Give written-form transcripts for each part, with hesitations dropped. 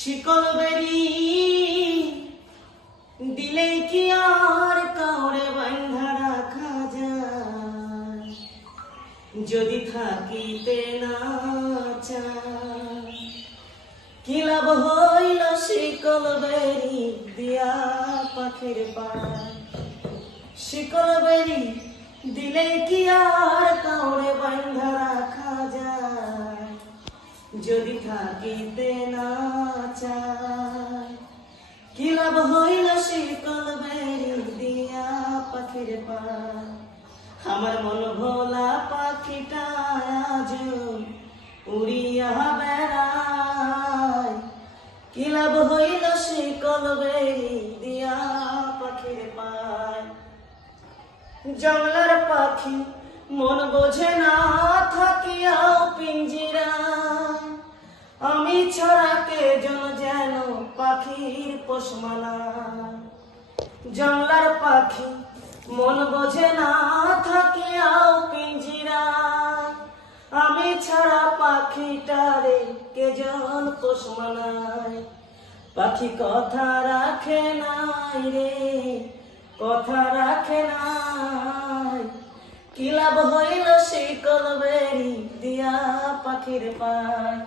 শিকল বেরি দিলে কি আর কাউরে বাঁধা রাখা যায়, যদি থাকিতে না চায়। কি লাভ হইল শিকল বেরি দিয়া পাখির পায়। শিকল বেরি দিলে কি আর কাউরে বাঁধা রাখা যায়, যদি থাকিতে না চায়। কি লাভ হইল শিকল বেরি দিয়া পাখির পায়। আমার মন ভোলা পাখিটা আজ উড়িয়া বেড়ায়। কি লাভ হইল শিকল বেরি দিয়া পাখির পায়। জঙ্গলার পাখি মন বোঝে না থাকিয়াও পিঞ্জিরায়, আমি ছাড়া কে যেন পাখির পোষমালা। জঙ্গলার পাখি মন বোঝে না থাকিয়াও পিঞ্জিরায়, আমি ছাড়া পাখিটারে কে যেন পোষমালায়। পাখি কথা রাখে নাই রে, কথা রাখে নাই। কি লাভ হইল শিকল বেরি দিয়া পাখির পায়।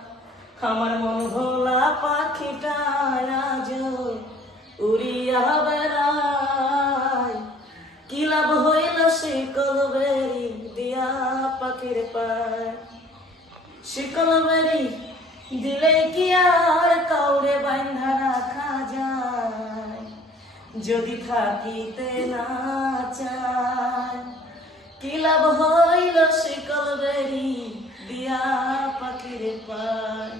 আমার মন ভোলা পাখিটা আজ উড়িয়া বেড়ায়। কি লাভ হইল শিকল বেরি দিয়া পাখির পায়। শিকল বেরি দিলে কি আর কাউরে বাঁধা রাখা যায়, যদি থাকিতে না চায়। কি লাভ হইল শিকল বেরি দিয়া পাখির পায়।